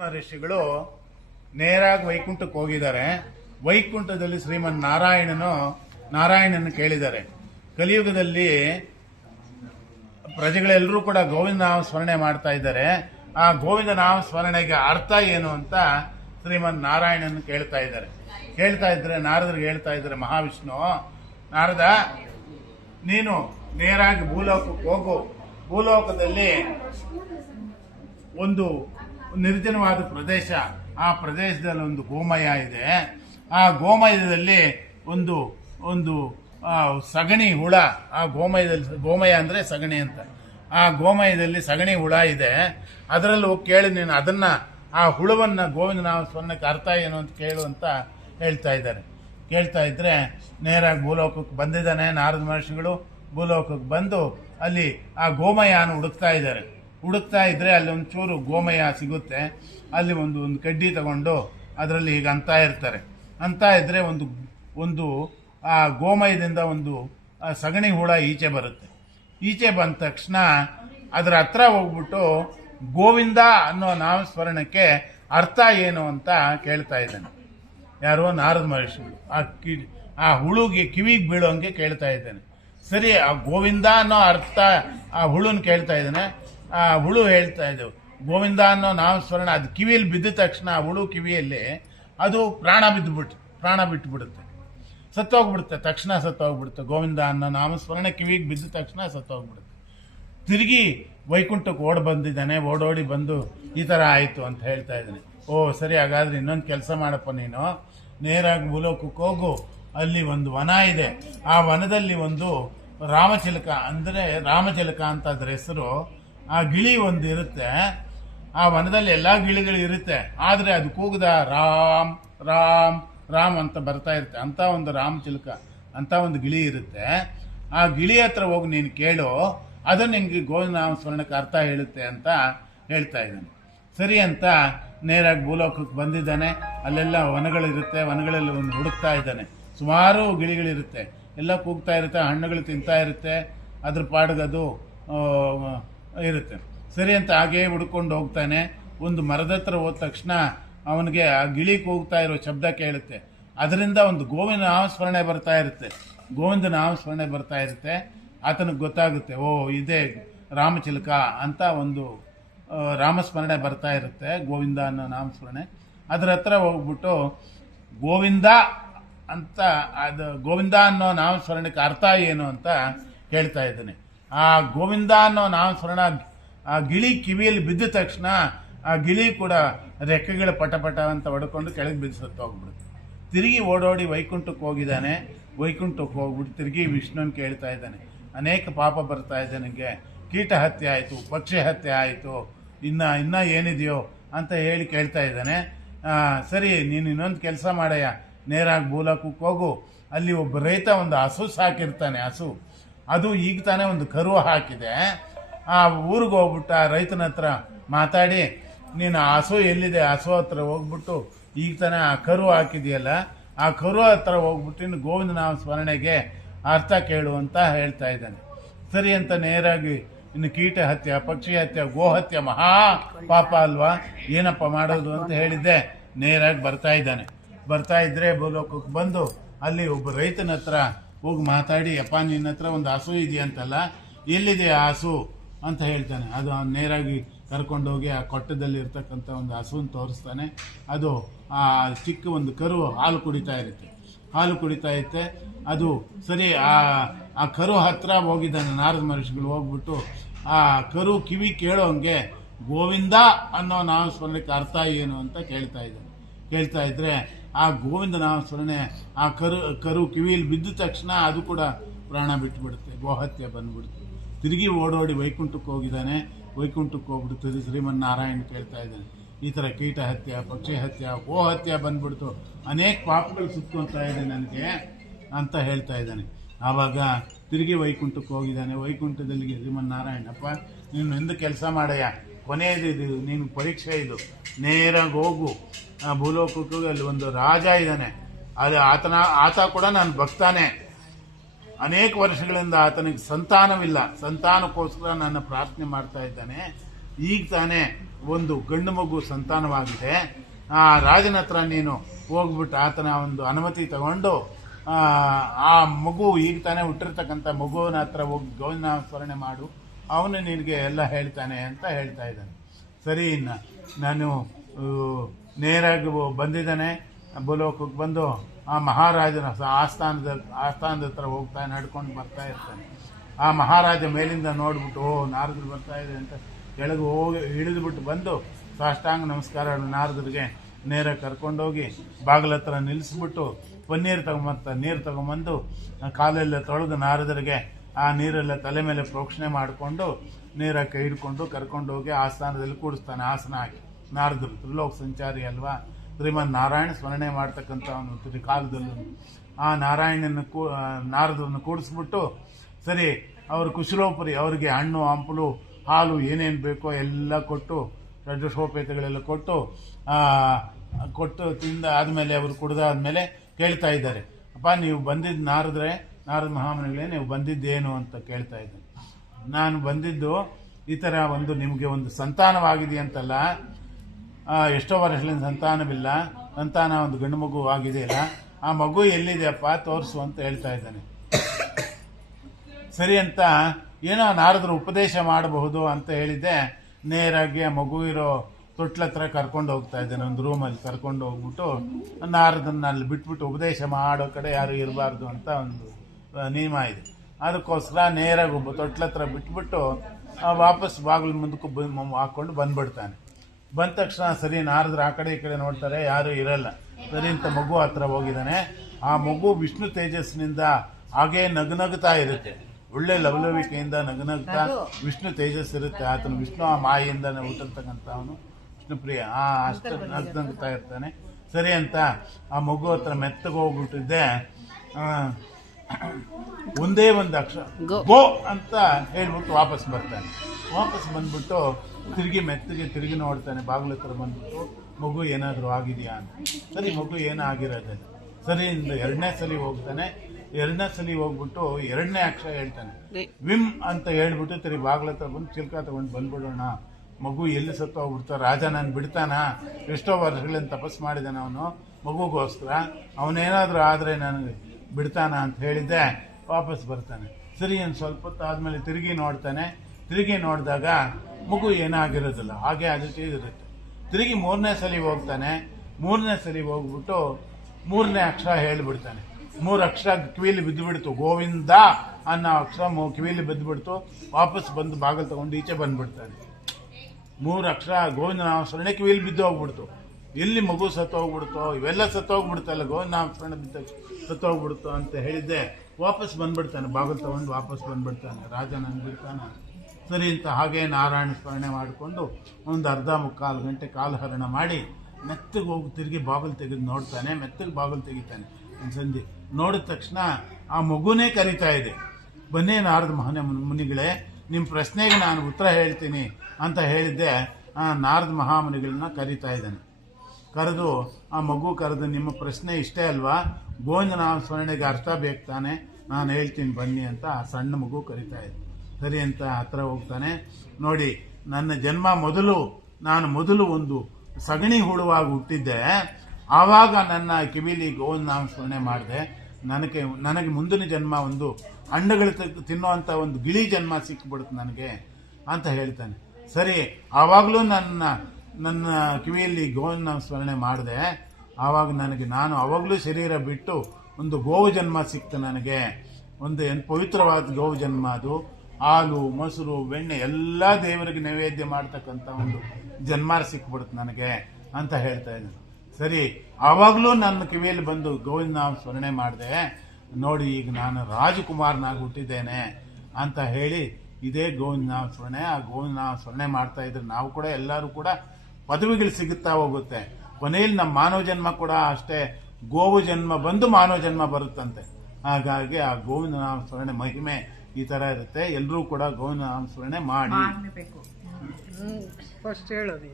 ಮಹರ್ಷಿಗಳು ನೇರಾಗಿ ವೈಕುಂಠಕ್ಕೆ ಹೋಗಿದ್ದಾರೆ. ವೈಕುಂಠದಲ್ಲಿ ಶ್ರೀಮನ್ ನಾರಾಯಣನ ಕೇಳಿದ್ದಾರೆ. ಕಲಿಯುಗದಲ್ಲಿ ಪ್ರಜೆಗಳೆಲ್ಲರೂ ಕೂಡ ಗೋವಿಂದ ನಾಮ ಸ್ಮರಣೆ ಮಾಡ್ತಾ ಇದ್ದಾರೆ. ಆ ಗೋವಿಂದ ನಾಮ ಸ್ಮರಣೆಗೆ ಅರ್ಥ ಏನು ಅಂತ ಶ್ರೀಮನ್ ನಾರಾಯಣನ ಕೇಳ್ತಾ ಇದ್ರೆ ನಾರದರಿಗೆ ಹೇಳ್ತಾ ಇದ್ದಾರೆ, ಮಹಾವಿಷ್ಣು, ನಾರದ ನೀನು ನೇರಾಗಿ ಭೂಲೋಕಕ್ಕೆ ಹೋಗು. ಭೂಲೋಕದಲ್ಲಿ ಒಂದು ನಿರ್ಜನವಾದ ಪ್ರದೇಶ, ಆ ಪ್ರದೇಶದಲ್ಲಿ ಒಂದು ಗೋಮಯ ಇದೆ. ಆ ಗೋಮಯದಲ್ಲಿ ಒಂದು ಸಗಣಿ ಹುಳ, ಆ ಗೋಮಯ ಅಂದ್ರೆ ಸಗಣಿ ಅಂತ, ಆ ಗೋಮಯದಲ್ಲಿ ಸಗಣಿ ಹುಳ ಇದೆ. ಅದರಲ್ಲಿ ಹೋಗಿ ಕೇಳಿ ನೀನು ಅದನ್ನ, ಆ ಹುಳವನ್ನ ಗೋವಿಂದ ನಾಮ ಸ್ಮರಣಕ್ಕೆ ಅರ್ಥ ಏನು ಅಂತ ಕೇಳು ಅಂತ ಹೇಳ್ತಾ ಇದ್ರೆ ನೇರಾಗಿ ಭೂಲೋಕಕ್ಕೆ ಬಂದಿದ್ದಾನೆ. ನಾರದ ಮಹರ್ಷಿಗಳು ಭೂಲೋಕಕ್ಕೆ ಬಂದು ಅಲ್ಲಿ ಆ ಗೋಮಯನ ಹುಡುಕ್ತಾ ಇದ್ರೆ ಅಲ್ಲಿ ಒಂಚೂರು ಗೋಮಯ ಸಿಗುತ್ತೆ. ಅಲ್ಲಿ ಒಂದು ಕಡ್ಡಿ ತಗೊಂಡು ಅದರಲ್ಲಿ ಈಗ ಅಂತ ಇದ್ರೆ ಒಂದು ಆ ಗೋಮಯದಿಂದ ಒಂದು ಸಗಣಿ ಹುಳ ಈಚೆ ಬರುತ್ತೆ. ಈಚೆ ಬಂದ ತಕ್ಷಣ ಅದರ ಹತ್ರ ಹೋಗ್ಬಿಟ್ಟು ಗೋವಿಂದ ಅನ್ನೋ ನಾಮಸ್ಮರಣಕ್ಕೆ ಅರ್ಥ ಏನು ಅಂತ ಕೇಳ್ತಾ ಇದ್ದಾನೆ. ಯಾರೋ ನಾರದ ಮಹರ್ಷಿಗಳು ಆ ಹುಳುಗೆ ಕಿವಿಗೆ ಬೀಳೋಂಗೆ ಕೇಳ್ತಾ ಇದ್ದಾನೆ. ಸರಿ, ಆ ಗೋವಿಂದ ಅನ್ನೋ ಅರ್ಥ ಆ ಹುಳುನ್ ಕೇಳ್ತಾ ಇದ್ದಾನೆ. ಆ ಹುಳು ಹೇಳ್ತಾ ಇದ್ದೆವು ಗೋವಿಂದ ಅನ್ನೋ ನಾಮಸ್ಮರಣ, ಅದು ಕಿವಿಯಲ್ಲಿ ಬಿದ್ದ ತಕ್ಷಣ ಆ ಹುಳು ಕಿವಿಯಲ್ಲಿ ಅದು ಪ್ರಾಣ ಬಿಟ್ಟುಬಿಡುತ್ತೆ, ತಕ್ಷಣ ಸತ್ತೋಗ್ಬಿಡುತ್ತೆ. ಗೋವಿಂದ ಅನ್ನೋ ನಾಮಸ್ಮರಣೆ ಕಿವಿಗೆ ಬಿದ್ದ ತಕ್ಷಣ ಸತ್ತೋಗ್ಬಿಡುತ್ತೆ. ತಿರುಗಿ ವೈಕುಂಠಕ್ಕೆ ಓಡೋಡಿ ಬಂದು ಈ ಥರ ಆಯಿತು ಅಂತ ಹೇಳ್ತಾ ಇದ್ದಾನೆ. ಓ ಸರಿ, ಹಾಗಾದ್ರೆ ಇನ್ನೊಂದು ಕೆಲಸ ಮಾಡಪ್ಪ, ನೀನು ನೇರಾಗಿ ಭೂಲೋಕಕ್ಕೆ ಹೋಗು. ಅಲ್ಲಿ ಒಂದು ವನ ಇದೆ. ಆ ವನದಲ್ಲಿ ಒಂದು ರಾಮಚಿಲಕ ಅಂತ ಅದ್ರ ಹೆಸರು. ಆ ಗಿಳಿ ಒಂದು ಇರುತ್ತೆ. ಆ ವನದಲ್ಲಿ ಎಲ್ಲಾ ಗಿಳಿಗಳು ಇರುತ್ತೆ. ಆದ್ರೆ ಅದು ಕೂಗದ ರಾಮ್ ರಾಮ್ ರಾಮ್ ಅಂತ ಬರ್ತಾ ಇರುತ್ತೆ. ಅಂತ ಒಂದು ರಾಮಚಿಲಕ ಅಂತ ಒಂದು ಗಿಳಿ ಇರುತ್ತೆ. ಆ ಗಿಳಿ ಹತ್ರ ಹೋಗಿ ನೀನು ಕೇಳು, ಅದು ನಿನ್ಗೆ ಗೋವಿಂದ ನಾಮ ಸ್ಮರಣಕ್ಕೆ ಅರ್ಥ ಹೇಳುತ್ತೆ ಅಂತ ಹೇಳ್ತಾ ಇದ್ದಾನೆ. ಸರಿ ಅಂತ ನೇರಾಗಿ ಭೂಲೋಕಕ್ಕೆ ಬಂದಿದ್ದಾನೆ. ಅಲ್ಲೆಲ್ಲ ವನಗಳಿರುತ್ತೆ. ವನಗಳಲ್ಲಿ ಒಂದು ಹುಡುಕ್ತಾ ಇದ್ದಾನೆ. ಸುಮಾರು ಗಿಳಿಗಳಿರುತ್ತೆ. ಎಲ್ಲ ಕೂಗ್ತಾ ಇರುತ್ತೆ, ಹಣ್ಣುಗಳು ತಿಂತಾ ಇರುತ್ತೆ, ಅದ್ರ ಪಾಡ್ಗದು ಇರುತ್ತೆ. ಸರಿ ಅಂತ ಹಾಗೇ ಹುಡ್ಕೊಂಡು ಹೋಗ್ತಾನೆ. ಒಂದು ಮರದ ಹತ್ರ ಹೋದ ತಕ್ಷಣ ಅವನಿಗೆ ಆ ಗಿಳಿ ಕೂಗ್ತಾ ಇರೋ ಶಬ್ದ ಕೇಳುತ್ತೆ. ಅದರಿಂದ ಒಂದು ಗೋವಿಂದ ನಾಮಸ್ಮರಣೆ ಬರ್ತಾ ಇರುತ್ತೆ. ಆತನಿಗೆ ಗೊತ್ತಾಗುತ್ತೆ, ಓ ಇದೇ ರಾಮಚಿಲಕ ಅಂತ ಒಂದು ರಾಮಸ್ಮರಣೆ ಬರ್ತಾ ಇರುತ್ತೆ, ಗೋವಿಂದ ಅನ್ನೋ ನಾಮಸ್ಮರಣೆ. ಅದರ ಹತ್ರ ಹೋಗ್ಬಿಟ್ಟು ಗೋವಿಂದ ಅನ್ನೋ ನಾಮಸ್ಮರಣಕ್ಕೆ ಅರ್ಥ ಏನು ಅಂತ ಕೇಳ್ತಾ ಇದ್ದಾನೆ. ಆ ಗೋವಿಂದ ಅನ್ನೋ ನಾಮಸ್ಮರಣ ಆ ಗಿಳಿ ಕಿವಿಯಲ್ಲಿ ಬಿದ್ದ ತಕ್ಷಣ ಆ ಗಿಳಿ ಕೂಡ ರೆಕ್ಕೆಗಳ ಪಟ ಅಂತ ಹೊಡ್ಕೊಂಡು ಕೆಳಗೆ ಬಿದ್ದು ಹೋಗ್ಬಿಡುತ್ತೆ. ತಿರುಗಿ ಓಡೋಡಿ ವೈಕುಂಠಕ್ಕೆ ಹೋಗಿದ್ದಾನೆ. ವೈಕುಂಠಕ್ಕೆ ಹೋಗ್ಬಿಟ್ಟು ತಿರುಗಿ ವಿಷ್ಣುನ್ ಕೇಳ್ತಾ ಇದ್ದಾನೆ. ಅನೇಕ ಪಾಪ ಬರ್ತಾ ಇದೆ ನನಗೆ, ಕೀಟ ಹತ್ಯೆ ಆಯಿತು, ಪಕ್ಷಿ ಹತ್ಯೆ ಆಯಿತು, ಇನ್ನ ಏನಿದೆಯೋ ಅಂತ ಹೇಳಿ ಕೇಳ್ತಾ ಇದ್ದಾನೆ. ಸರಿ, ನೀನು ಇನ್ನೊಂದು ಕೆಲಸ ಮಾಡಯ್ಯ, ನೇರಾಗಿ ಭೂಲೋಕಕ್ಕೆ ಹೋಗು. ಅಲ್ಲಿ ಒಬ್ಬ ರೈತ ಒಂದು ಹಸು ಸಾಕಿರ್ತಾನೆ. ಅದು ಈಗ ತಾನೇ ಒಂದು ಕರು ಹಾಕಿದೆ. ಆ ಊರಿಗೆ ಹೋಗ್ಬಿಟ್ಟು ಆ ರೈತನ ಹತ್ರ ಮಾತಾಡಿ, ನೀನು ಆ ಹಸು ಎಲ್ಲಿದೆ, ಹಸು ಹತ್ರ ಹೋಗ್ಬಿಟ್ಟು ಈಗ ತಾನೇ ಆ ಕರು ಹಾಕಿದೆಯಲ್ಲ, ಆ ಕರು ಹತ್ರ ಹೋಗ್ಬಿಟ್ಟು ಇನ್ನು ಗೋವಿಂದ ನಾಮ ಸ್ಮರಣೆಗೆ ಅರ್ಥ ಕೇಳು ಅಂತ ಹೇಳ್ತಾ ಇದ್ದಾನೆ. ಸರಿ ಅಂತ ನೇರಾಗಿ ಇನ್ನು ಕೀಟ ಹತ್ಯೆ, ಪಕ್ಷಿ ಹತ್ಯೆ, ಗೋ ಹತ್ಯೆ ಮಹಾ ಪಾಪ ಅಲ್ವಾ, ಏನಪ್ಪ ಮಾಡೋದು ಅಂತ ಹೇಳಿದ್ದೆ. ನೇರಾಗಿ ಬರ್ತಾ ಇದ್ರೆ ಭೂಲೋಕಕ್ಕೆ ಬಂದು ಅಲ್ಲಿ ಒಬ್ಬ ರೈತನ ಹತ್ರ ಹೋಗಿ ಮಾತಾಡಿ, ಅಪ್ಪ ನಿನ್ನ ಹತ್ರ ಒಂದು ಹಸು ಇದೆಯಂತಲ್ಲ, ಎಲ್ಲಿದೆ ಆ ಹಸು ಅಂತ ಹೇಳ್ತಾನೆ. ಅದು ಅವ್ನು ನೇರಾಗಿ ಕರ್ಕೊಂಡೋಗಿ ಆ ಕೊಟ್ಟದಲ್ಲಿ ಇರ್ತಕ್ಕಂಥ ಒಂದು ಹಸುವನ್ನು ತೋರಿಸ್ತಾನೆ. ಅದು ಆ ಚಿಕ್ಕ ಒಂದು ಕರು ಹಾಲು ಕುಡಿತಾ ಇರುತ್ತೆ. ಅದು ಸರಿ, ಆ ಕರು ಹತ್ರ ಹೋಗಿದ್ದಾನೆ. ನಾರದ ಮಹರ್ಷಿಗಳು ಹೋಗ್ಬಿಟ್ಟು ಆ ಕರು ಕಿವಿ ಕೇಳೋಂಗೆ ಗೋವಿಂದ ಅನ್ನೋ ನಾಮಸ್ಮರಣಕ್ಕೆ ಅರ್ಥ ಏನು ಅಂತ ಕೇಳ್ತಾ ಇದ್ರೆ ಆ ಗೋವಿಂದ ನಾಮಸ್ಮರಣೆ ಆ ಕರು ಕಿವಿಯಲ್ಲಿ ಬಿದ್ದ ತಕ್ಷಣ ಅದು ಕೂಡ ಪ್ರಾಣ ಬಿಟ್ಟುಬಿಡುತ್ತೆ, ಗೋಹತ್ಯೆ ಬಂದ್ಬಿಡುತ್ತೆ. ತಿರುಗಿ ಓಡೋಡಿ ವೈಕುಂಠಕ್ಕೆ ಹೋಗಿದ್ದಾನೆ. ವೈಕುಂಠಕ್ಕೆ ಹೋಗ್ಬಿಟ್ಟು ಶ್ರೀಮನ್ ನಾರಾಯಣ ಕೇಳ್ತಾ ಇದ್ದಾನೆ, ಈ ಥರ ಕೀಟ ಹತ್ಯೆ, ಪಕ್ಷಿ ಹತ್ಯೆ, ಗೋ ಹತ್ಯೆ ಬಂದ್ಬಿಡ್ತು, ಅನೇಕ ಪಾಪಗಳು ಸುತ್ಕೊಳ್ತಾ ಇದೆ ನನಗೆ ಅಂತ ಹೇಳ್ತಾ ಇದ್ದಾನೆ. ಆವಾಗ ತಿರುಗಿ ವೈಕುಂಠಕ್ಕೆ ಹೋಗಿದ್ದಾನೆ. ವೈಕುಂಠದಲ್ಲಿ ಶ್ರೀಮನ್ ನಾರಾಯಣಪ್ಪ, ನೀನು ಎಂದು ಕೆಲಸ ಮಾಡಯ್ಯ, ಕೊನೆಯದು ನೀನು ಪರೀಕ್ಷೆ ಇದು, ನೇರಾಗಿ ಹೋಗು ಆ ಭೂಲೋಕಕ್ಕೆ ಹೋಗಿ. ಅಲ್ಲಿ ಒಂದು ರಾಜ ಇದ್ದಾನೆ. ಅಲ್ಲಿ ಆತ ಕೂಡ ನಾನು ಭಕ್ತಾನೆ. ಅನೇಕ ವರ್ಷಗಳಿಂದ ಆತನಿಗೆ ಸಂತಾನವಿಲ್ಲ. ಸಂತಾನಕ್ಕೋಸ್ಕರ ನನ್ನ ಪ್ರಾರ್ಥನೆ ಮಾಡ್ತಾ ಇದ್ದಾನೆ. ಈಗ ತಾನೇ ಒಂದು ಗಂಡು ಮಗು ಸಂತಾನವಾಗಿದೆ. ಆ ರಾಜನ ಹತ್ರ ನೀನು ಹೋಗ್ಬಿಟ್ಟು ಆತನ ಒಂದು ಅನುಮತಿ ತಗೊಂಡು ಆ ಮಗು ಈಗ ತಾನೇ ಹುಟ್ಟಿರ್ತಕ್ಕಂಥ ಮಗುವಿನ ಹತ್ರ ಹೋಗಿ ಗೋವಿಂದ ಸ್ಮರಣೆ ಮಾಡು, ಅವನು ನಿನಗೆ ಎಲ್ಲ ಹೇಳ್ತಾನೆ ಅಂತ ಹೇಳ್ತಾ ಇದ್ದಾನೆ. ಸರಿ, ಇನ್ನು ನಾನು ನೇರಾಗಿ ಬಂದಿದ್ದಾನೆ, ಭೂಲೋಕಕ್ಕೆ ಬಂದು ಆ ಮಹಾರಾಜನ ಆಸ್ಥಾನದ ಹತ್ರ ಹೋಗ್ತಾ ನಡ್ಕೊಂಡು ಬರ್ತಾ ಇರ್ತಾನೆ. ಆ ಮಹಾರಾಜ ಮೇಲಿಂದ ನೋಡ್ಬಿಟ್ಟು ನಾರದರು ಬರ್ತಾ ಇದೆ ಅಂತ ಕೆಳಗೆ ಹೋಗಿ ಇಳಿದುಬಿಟ್ಟು ಬಂದು ಸಾಷ್ಟಾಂಗ ನಮಸ್ಕಾರ ನಾರದರಿಗೆ ನೇರ ಕರ್ಕೊಂಡೋಗಿ ಬಾಗಿಲ ಹತ್ರ ನಿಲ್ಲಿಸ್ಬಿಟ್ಟು ಪನ್ನೀರು ತಗೊಂಬರ್ತಾರೆ. ನೀರು ತಗೊಂಬಂದು ಕಾಲೆಲ್ಲ ತೊಳೆದು ನಾರದರಿಗೆ ಆ ನೀರೆಲ್ಲ ತಲೆ ಮೇಲೆ ಪ್ರೋಕ್ಷಣೆ ಮಾಡಿಕೊಂಡು ನೇರ ಕೈ ಹಿಡ್ಕೊಂಡು ಕರ್ಕೊಂಡೋಗಿ ಆಸ್ಥಾನದಲ್ಲಿ ಕೂಡಿಸ್ತಾನೆ. ಆಸನ ಹಾಕಿ ನಾರದರು ತ್ರಿಲೋಕ ಸಂಚಾರಿ ಅಲ್ವಾ, ಶ್ರೀಮನ್ ನಾರಾಯಣ ಸ್ಮರಣೆ ಮಾಡ್ತಕ್ಕಂಥ ಅವನು ಕಾಲದಲ್ಲೂ ಆ ನಾರದರನ್ನು ಕೂಡಿಸ್ಬಿಟ್ಟು ಸರಿ ಅವರು ಕುಶಲೋಪರಿ ಅವರಿಗೆ ಹಣ್ಣು ಹಂಪಲು ಹಾಲು ಏನೇನು ಬೇಕೋ ಎಲ್ಲ ಕೊಟ್ಟು ಷಡ್ಷೋಪೇತಗಳೆಲ್ಲ ಕೊಟ್ಟು ತಿಂದ ಆದಮೇಲೆ ಅವರು ಕುಡಿದಾದ್ಮೇಲೆ ಕೇಳ್ತಾ ಇದ್ದಾರೆ, ಅಪ್ಪ ನೀವು ಬಂದಿದ್ದು ನಾರದ ಮಹಾಮನಿಗಳೇ ನೀವು ಬಂದಿದ್ದೇನು ಅಂತ ಕೇಳ್ತಾ ಇದ್ದಾರೆ. ನಾನು ಬಂದಿದ್ದು ಈ ಥರ ಒಂದು ನಿಮಗೆ ಒಂದು ಸಂತಾನವಾಗಿದೆಯಂತಲ್ಲ, ಎಷ್ಟೋ ವರ್ಷಗಳಿಂದ ಸಂತಾನ ಒಂದು ಗಂಡು ಮಗು ಆಗಿದೆಯಲ್ಲ, ಆ ಮಗು ಎಲ್ಲಿದೆಯಪ್ಪ ತೋರಿಸು ಅಂತ ಹೇಳ್ತಾ ಇದ್ದಾನೆ. ಸರಿ ಅಂತ ಏನೋ ನಾರದರು ಉಪದೇಶ ಮಾಡಬಹುದು ಅಂತ ಹೇಳಿದ್ದೆ. ನೇರಾಗಿ ಆ ಮಗು ಇರೋ ತೊಟ್ಲತ್ರ ಕರ್ಕೊಂಡು ಹೋಗ್ತಾ ಇದ್ದಾನೆ. ಒಂದು ರೂಮಲ್ಲಿ ಕರ್ಕೊಂಡು ಹೋಗ್ಬಿಟ್ಟು ನಾರದನ್ನ ಅಲ್ಲಿ ಬಿಟ್ಬಿಟ್ಟು ಉಪದೇಶ ಮಾಡೋ ಕಡೆ ಯಾರು ಇರಬಾರ್ದು ಅಂತ ಒಂದು ನಿಯಮ ಇದೆ. ಅದಕ್ಕೋಸ್ಕರ ನೇರಾಗಿ ಒಬ್ಬ ತೊಟ್ಲತ್ರ ಬಿಟ್ಬಿಟ್ಟು ವಾಪಸ್ ಬಾಗಿಲು ಮುಂದಕ್ಕೂ ಹಾಕ್ಕೊಂಡು ಬಂದ್ಬಿಡ್ತಾನೆ. ಬಂದ ತಕ್ಷಣ ಸರಿ ನಾರದ್ರು ಆ ಕಡೆ ಈ ಕಡೆ ನೋಡ್ತಾರೆ, ಯಾರು ಇರಲ್ಲ. ಸರಿ ಅಂತ ಮಗು ಹತ್ರ ಹೋಗಿದ್ದಾನೆ. ಆ ಮಗು ವಿಷ್ಣು ತೇಜಸ್ಸಿನಿಂದ ಹಾಗೇ ನಗುನಗುತ್ತಾ ಇರುತ್ತೆ, ಒಳ್ಳೆ ಲವಲವಿಕೆಯಿಂದ ನಗುನಗ್ತಾ ವಿಷ್ಣು ತೇಜಸ್ ಇರುತ್ತೆ. ಆತನು ವಿಷ್ಣು ಆ ಮಾಯಿಂದ ಹುಟ್ಟಿರ್ತಕ್ಕಂಥ ಅವನು ವಿಷ್ಣುಪ್ರಿಯ ಅಷ್ಟು ನಗ್ನಗ್ತಾ ಇರ್ತಾನೆ. ಸರಿ ಅಂತ ಆ ಮಗು ಹತ್ರ ಮೆತ್ತಗೆ ಹೋಗ್ಬಿಟ್ಟಿದ್ದೆ. ಒಂದೇ ಒಂದು ಅಕ್ಷರ ಗೋ ಅಂತ ಹೇಳ್ಬಿಟ್ಟು ವಾಪಸ್ ಬರ್ತಾನೆ. ವಾಪಸ್ ಬಂದ್ಬಿಟ್ಟು ತಿರುಗಿ ನೋಡ್ತಾನೆ. ಬಾಗಿಲ ಹತ್ರ ಬಂದ್ಬಿಟ್ಟು ಮಗು ಏನಾದರೂ ಆಗಿದೆಯಾ ಅಂತ. ಸರಿ, ಮಗು ಏನೂ ಆಗಿರೋದಿಲ್ಲ. ಸರಿ, ಎರಡನೇ ಸಲ ಹೋಗ್ತಾನೆ. ಎರಡನೇ ಸಲ ಹೋಗ್ಬಿಟ್ಟು ಎರಡನೇ ಅಕ್ಷರ ಹೇಳ್ತಾನೆ, ವಿಮ್ ಅಂತ ಹೇಳ್ಬಿಟ್ಟು ತಿರುಗಿ ಬಾಗಿಲ ಹತ್ರ ಬಂದು ಚಿಲ್ಕ ತಗೊಂಡು ಬಂದ್ಬಿಡೋಣ. ಮಗು ಎಲ್ಲಿ ಸತ್ತು ಹೋಗ್ಬಿಡ್ತಾರ, ರಾಜ ನಾನು ಬಿಡ್ತಾನ, ಎಷ್ಟೋ ವರ್ಷಗಳಿಂದ ತಪಸ್ ಮಾಡಿದಾನೆ ಅವನು ಮಗುಗೋಸ್ಕರ, ಅವನೇನಾದರೂ ಆದರೆ ನನಗೆ ಬಿಡ್ತಾನ ಅಂತ ಹೇಳಿದ್ದೆ. ವಾಪಸ್ ಬರ್ತಾನೆ. ಸರಿ, ಒಂದು ಸ್ವಲ್ಪ ಹೊತ್ತು ಆದಮೇಲೆ ತಿರುಗಿ ನೋಡ್ತಾನೆ. ತಿರುಗಿ ನೋಡಿದಾಗ ಮಗು ಏನಾಗಿರೋದಿಲ್ಲ, ಹಾಗೆ ಅದಕ್ಕೆ ಇರುತ್ತೆ. ತಿರುಗಿ ಮೂರನೇ ಸಲ ಹೋಗ್ತಾನೆ. ಮೂರನೇ ಸಲ ಹೋಗ್ಬಿಟ್ಟು ಮೂರನೇ ಅಕ್ಷರ ಹೇಳಿಬಿಡ್ತಾನೆ. 3 ಅಕ್ಷರ ಕಿವಿಲಿ ಬಿದ್ದುಬಿಡ್ತು, ಗೋವಿಂದ ಅನ್ನೋ ಅಕ್ಷರ ಕಿವಿಲಿ ಬಿದ್ದುಬಿಡ್ತು. ವಾಪಸ್ ಬಂದು ಬಾಗಿಲು ತಗೊಂಡು ಈಚೆ ಬಂದ್ಬಿಡ್ತಾನೆ. 3 ಅಕ್ಷರ ಗೋವಿಂದ ನಾಮ ಸ್ಮರಣೆ ಕಿವಿಲಿ ಬಿದ್ದು ಹೋಗ್ಬಿಡ್ತು. ಎಲ್ಲಿ ಮಗು ಸತ್ತೋಗ್ಬಿಡ್ತೋ, ಇವೆಲ್ಲ ಸತ್ತೋಗ್ಬಿಡ್ತಲ್ಲ, ಗೋವಿಂದ ನಾಮ ಸ್ಮರಣೆ ಬಿದ್ದ ಸತ್ತೋಗ್ಬಿಡ್ತು ಅಂತ ಹೇಳಿದ್ದೆ. ವಾಪಸ್ ಬಂದ್ಬಿಡ್ತಾನೆ, ಬಾಗಿಲು ತಗೊಂಡು ವಾಪಸ್ ಬಂದ್ಬಿಡ್ತಾನೆ. ರಾಜ ನನ್ ಬಿಡ್ತಾನೆ. ಸರಿ ಅಂತ ಹಾಗೆ ನಾರಾಯಣ ಸ್ಮರಣೆ ಮಾಡಿಕೊಂಡು ಒಂದು ಅರ್ಧ ಮುಕ್ಕಾಲು ಗಂಟೆ ಕಾಲಹರಣ ಮಾಡಿ ಮೆತ್ತಗೆ ಹೋಗಿ ತಿರುಗಿ ಬಾಗಿಲು ತೆಗೆದು ನೋಡ್ತಾನೆ. ಮೆತ್ತಗೆ ಬಾಗಿಲು ತೆಗಿತಾನೆ. ಸಂಜೆ ನೋಡಿದ ತಕ್ಷಣ ಆ ಮಗುನೇ ಕರಿತಾ ಇದೆ, ಬನ್ನಿ ನಾರದ ಮುನಿಗಳೇ, ನಿಮ್ಮ ಪ್ರಶ್ನೆಗೆ ನಾನು ಉತ್ತರ ಹೇಳ್ತೀನಿ ಅಂತ ಹೇಳಿದ್ದೆ. ಆ ನಾರದ ಮಹಾಮುನಿಗಳನ್ನ ಕರೀತಾ ಇದ್ದಾನೆ. ಕರೆದು ಆ ಮಗು ಕರೆದು, ನಿಮ್ಮ ಪ್ರಶ್ನೆ ಇಷ್ಟೇ ಅಲ್ವಾ, ಗೋವಿಂದ ನಾಮ ಸ್ಮರಣೆಗೆ ಅರ್ಥ ಬೇಕು ತಾನೆ, ನಾನು ಹೇಳ್ತೀನಿ ಬನ್ನಿ ಅಂತ ಆ ಸಣ್ಣ ಮಗು ಕರಿತಾ ಇದೆ. ಸರಿ ಅಂತ ಹತ್ರ ಹೋಗ್ತಾನೆ. ನೋಡಿ, ನನ್ನ ಜನ್ಮ ನಾನು ಮೊದಲು ಒಂದು ಸಗಣಿ ಹುಳುವಾಗಿ ಹುಟ್ಟಿದ್ದೆ. ಆವಾಗ ನನ್ನ ಕಿವಿಲಿ ಗೋವಿಂದ ನಾಮ ಸ್ಮರಣೆ ಮಾಡಿದೆ. ನನಗೆ ಮುಂದಿನ ಜನ್ಮ ಒಂದು ಹಣ್ಣುಗಳು ತಿನ್ನುವಂಥ ಒಂದು ಗಿಳಿ ಜನ್ಮ ಸಿಕ್ಬಿಡುತ್ತೆ ನನಗೆ ಅಂತ ಹೇಳ್ತಾನೆ. ಸರಿ, ಆವಾಗಲೂ ನನ್ನ ಕಿವಿಯಲ್ಲಿ ಗೋವಿಂದ ನಾಮ ಸ್ಮರಣೆ ಮಾಡಿದೆ. ಆವಾಗ ನಾನು ಆವಾಗಲೂ ಶರೀರ ಬಿಟ್ಟು ಒಂದು ಗೋವು ಜನ್ಮ ಸಿಕ್ತು ನನಗೆ. ಒಂದು ಪವಿತ್ರವಾದ ಗೋವು ಜನ್ಮ ಅದು. ಹಾಲು ಮೊಸರು ಬೆಣ್ಣೆ ಎಲ್ಲ ದೇವರಿಗೆ ನೈವೇದ್ಯ ಮಾಡ್ತಕ್ಕಂಥ ಒಂದು ಜನ್ಮ ಸಿಕ್ಬಿಡುತ್ತೆ ನನಗೆ ಅಂತ ಹೇಳ್ತಾ ಇದ್ದಾನೆ. ಸರಿ, ಆವಾಗಲೂ ನನ್ನ ಕಿವಿಯಲ್ಲಿ ಬಂದು ಗೋವಿಂದ ನಾಮ ಸ್ಮರಣೆ ಮಾಡಿದೆ. ನೋಡಿ, ಈಗ ನಾನು ರಾಜಕುಮಾರನಾಗಿ ಹುಟ್ಟಿದ್ದೇನೆ ಅಂತ ಹೇಳಿ ಇದೇ ಗೋವಿಂದ ನಾಮ ಸ್ಮರಣೆ. ಆ ಗೋವಿಂದ ನಾಮ ಸ್ಮರಣೆ ಮಾಡ್ತಾ ಇದ್ರೆ ನಾವು ಕೂಡ ಎಲ್ಲರೂ ಕೂಡ ಪದವಿಗಳು ಸಿಗುತ್ತಾ ಹೋಗುತ್ತೆ. ಕೊನೆಯಲ್ಲಿ ನಮ್ಮ ಮಾನವ ಜನ್ಮ ಕೂಡ ಅಷ್ಟೇ, ಗೋವು ಜನ್ಮ ಬಂದು ಮಾನವ ಜನ್ಮ ಬರುತ್ತಂತೆ. ಹಾಗಾಗಿ ಆ ಗೋವಿಂದ ನಾಮ ಸ್ಮರಣೆ ಮಹಿಮೆ ಈ ತರ ಇರುತ್ತೆ. ಎಲ್ಲರೂ ಕೂಡ ಗೋವಿಂದ ನಾಮ ಸ್ಮರಣೆ ಮಾಡಿ. ಫಸ್ಟ್ ಹೇಳೋದು